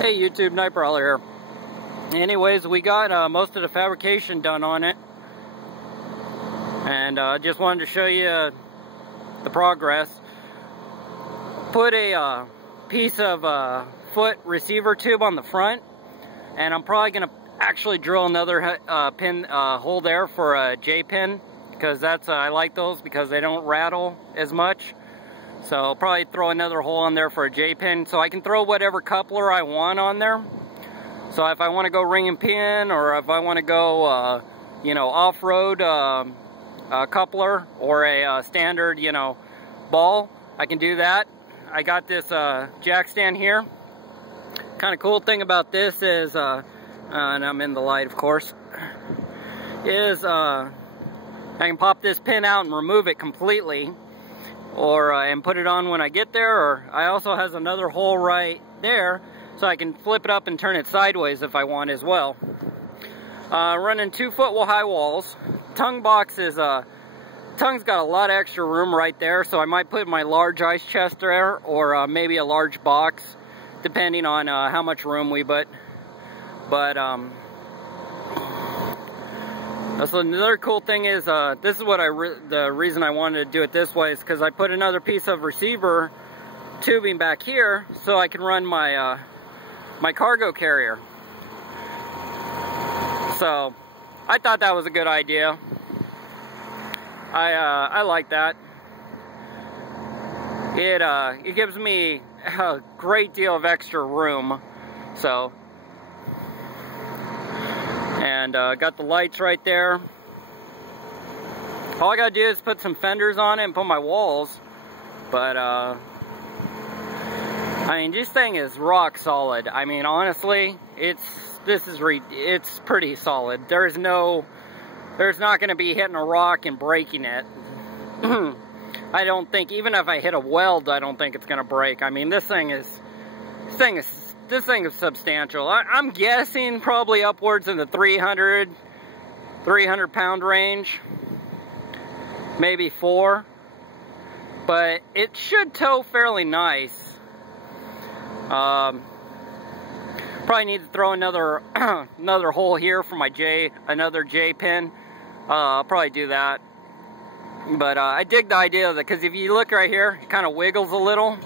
Hey YouTube, Night Prowler here. Anyways, we got most of the fabrication done on it, and I just wanted to show you the progress. Put a piece of foot receiver tube on the front, and I'm probably going to actually drill another pin hole there for a J-pin, because I like those because they don't rattle as much. So I'll probably throw another hole on there for a J-pin, so I can throw whatever coupler I want on there. So if I want to go ring and pin, or if I want to go, you know, off-road coupler, or a standard, you know, ball, I can do that. I got this jack stand here. Kind of cool thing about this is, and I'm in the light, of course, is I can pop this pin out and remove it completely, or and put it on when I get there. Or I also has another hole right there, so I can flip it up and turn it sideways if I want as well. Running 2-foot high walls. Tongue box is tongue's got a lot of extra room right there, so I might put my large ice chest there, or maybe a large box, depending on how much room we put. But so another cool thing is, this is what the reason I wanted to do it this way is because I put another piece of receiver tubing back here so I can run my my cargo carrier. So I thought that was a good idea. I like that. It gives me a great deal of extra room. So. And got the lights right there. All I gotta do is put some fenders on it and put my walls. But I mean, this thing is rock solid. I mean, honestly, it's pretty solid. There's not gonna be hitting a rock and breaking it. I don't think, even if I hit a weld, I don't think it's gonna break. I mean, this thing is substantial. I'm guessing probably upwards in the 300 pound range, maybe 4, but it should tow fairly nice. Probably need to throw another another hole here for my another J pin. I'll probably do that. But I dig the idea of it, because if you look right here, it kind of wiggles a little.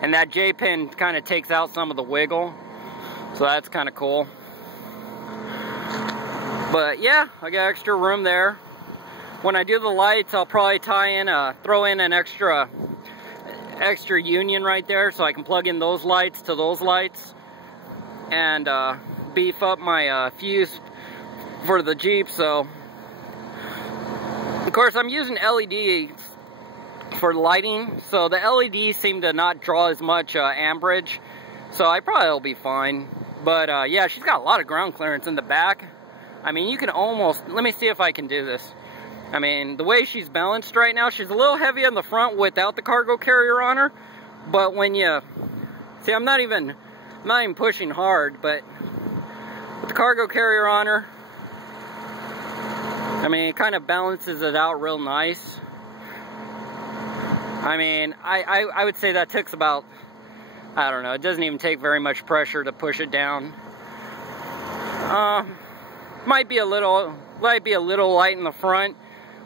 And that J-pin kind of takes out some of the wiggle. So that's kind of cool. But yeah, I got extra room there. When I do the lights, I'll probably throw in an extra union right there, so I can plug in those lights to those lights. And beef up my fuse for the Jeep. So, of course, I'm using LEDs for lighting, so the LEDs seem to not draw as much amperage, so I probably will be fine. But yeah, she's got a lot of ground clearance in the back. I mean, you can almost, let me see if I can do this. I mean, the way she's balanced right now, she's a little heavy on the front without the cargo carrier on her, but when you see, I'm not even pushing hard, but with the cargo carrier on her, I mean, it kind of balances it out real nice. I mean, I would say that takes about, I don't know, it doesn't even take very much pressure to push it down. Might be a little light in the front.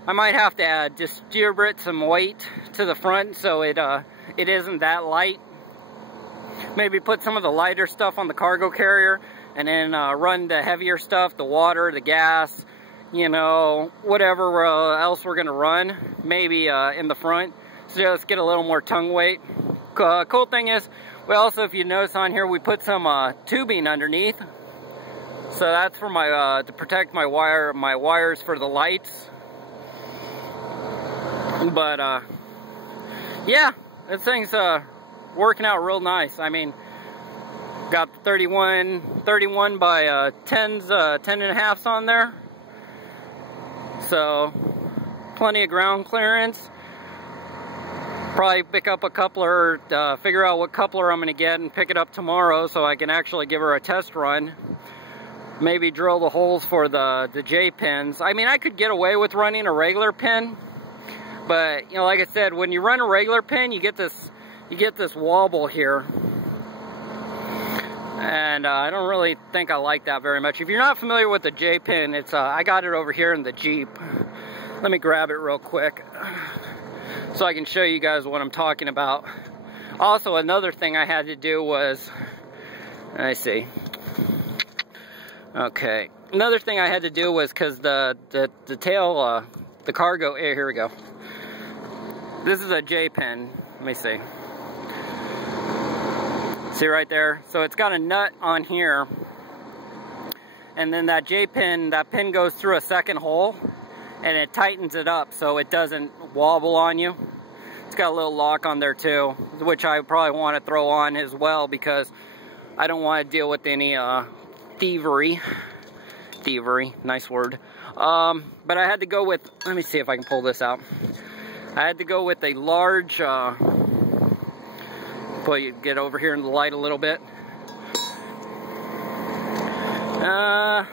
I might have to distribute some weight to the front so it isn't that light. Maybe put some of the lighter stuff on the cargo carrier, and then run the heavier stuff, the water, the gas, you know, whatever else we're gonna run, maybe in the front. So just get a little more tongue weight. Cool thing is, we also, if you notice on here, we put some tubing underneath. So that's for my to protect my wires for the lights. But yeah, this thing's working out real nice. I mean, got 31 by 10s, 10.5s on there. So plenty of ground clearance. Probably pick up a coupler, figure out what coupler I'm going to get and pick it up tomorrow so I can actually give her a test run. Maybe drill the holes for the J-pins. I mean, I could get away with running a regular pin, but, you know, like I said, when you run a regular pin, you get this wobble here. And I don't really think I like that very much. If you're not familiar with the J-pin, it's I got it over here in the Jeep. Let me grab it real quick so I can show you guys what I'm talking about. Also, another thing I had to do was, I see. Okay, another thing I had to do was because the tail, the cargo, here we go. This is a J-pin. Let me see. See right there? So it's got a nut on here, and then that J-pin, that pin goes through a second hole, and it tightens it up so it doesn't wobble on you. It's got a little lock on there too, which I probably want to throw on as well because I don't want to deal with any thievery, nice word. But I had to go with, let me see if I can pull this out. I had to go with a large, get over here in the light a little bit. You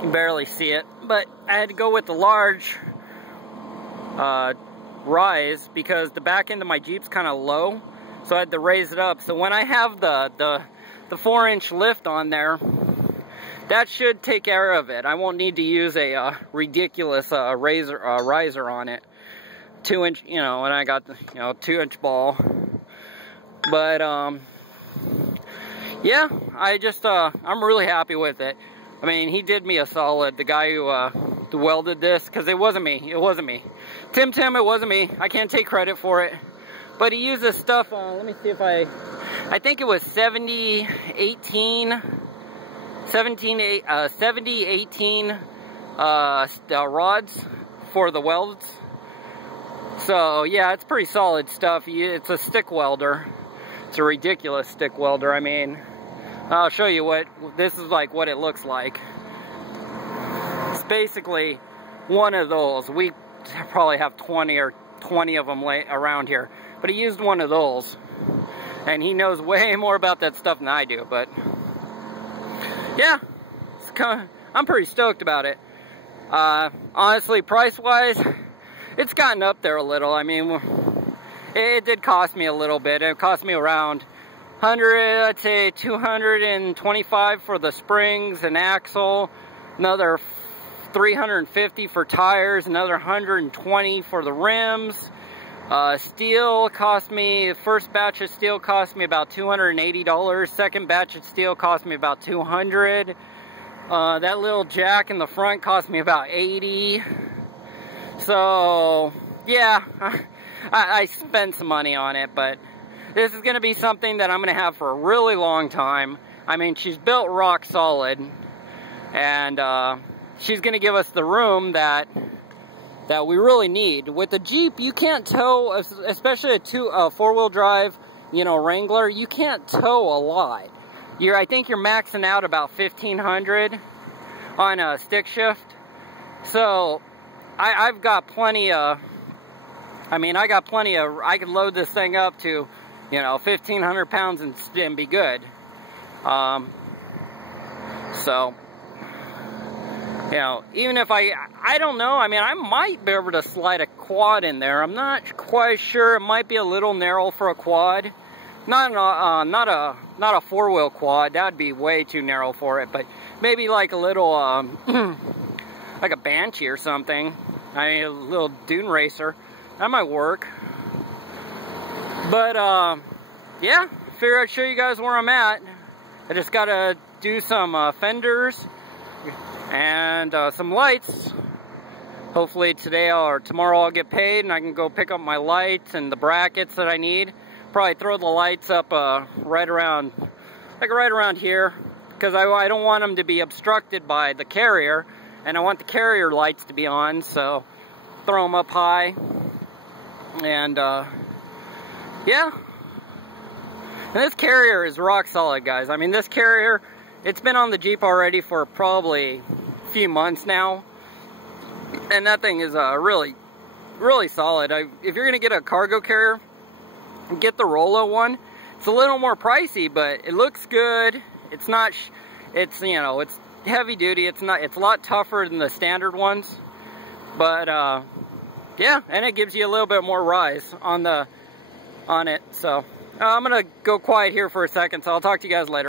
can barely see it, but I had to go with the large rise because the back end of my Jeep's kind of low, so I had to raise it up. So when I have the 4-inch lift on there, that should take care of it. I won't need to use a ridiculous riser on it. 2-inch, you know, and I got the 2-inch ball. But yeah, I just I'm really happy with it. I mean, he did me a solid, the guy who welded this, because it wasn't me. It wasn't me. Tim, it wasn't me. I can't take credit for it. But he used this stuff, let me see if I think it was 70-18 rods for the welds. So yeah, it's pretty solid stuff. It's a stick welder. It's a ridiculous stick welder. I mean, I'll show you what this is like, what it looks like. It's basically one of those. We probably have 20 of them around here, but he used one of those, and he knows way more about that stuff than I do. But yeah, I'm pretty stoked about it. Honestly, price-wise, it's gotten up there a little. I mean, it did cost me a little bit. It cost me around I'd say 225 for the springs and axle, another 350 for tires, another 120 for the rims. Steel cost me, first batch of steel cost me about $280. Second batch of steel cost me about $200. That little jack in the front cost me about $80. So yeah, I spent some money on it, but this is going to be something that I'm going to have for a really long time. I mean, she's built rock solid, and she's going to give us the room that we really need. With the Jeep, you can't tow, especially a four-wheel drive, Wrangler, you can't tow a lot. I think you're maxing out about 1,500 on a stick shift. So I've got plenty of, I could load this thing up to, 1,500 pounds and be good. So, even if I don't know, I mean, I might be able to slide a quad in there. I'm not quite sure. It might be a little narrow for a quad. Not a four-wheel quad. That'd be way too narrow for it. But maybe like a little, like a Banshee or something. I mean, a little dune racer. That might work. But, yeah, figured I'd show you guys where I'm at. I just gotta do some fenders and some lights. Hopefully today or tomorrow I'll get paid and I can go pick up my lights and the brackets that I need. Probably throw the lights up right around here, because I don't want them to be obstructed by the carrier, and I want the carrier lights to be on, so throw them up high. And yeah, and this carrier is rock solid, guys. I mean, this carrier, it's been on the Jeep already for probably a few months now, and that thing is really solid. If you're gonna get a cargo carrier, get the Rollo one. It's a little more pricey, but it looks good. It's not, it's heavy duty. It's a lot tougher than the standard ones, but yeah, and it gives you a little bit more rise on it. So I'm gonna go quiet here for a second, so I'll talk to you guys later.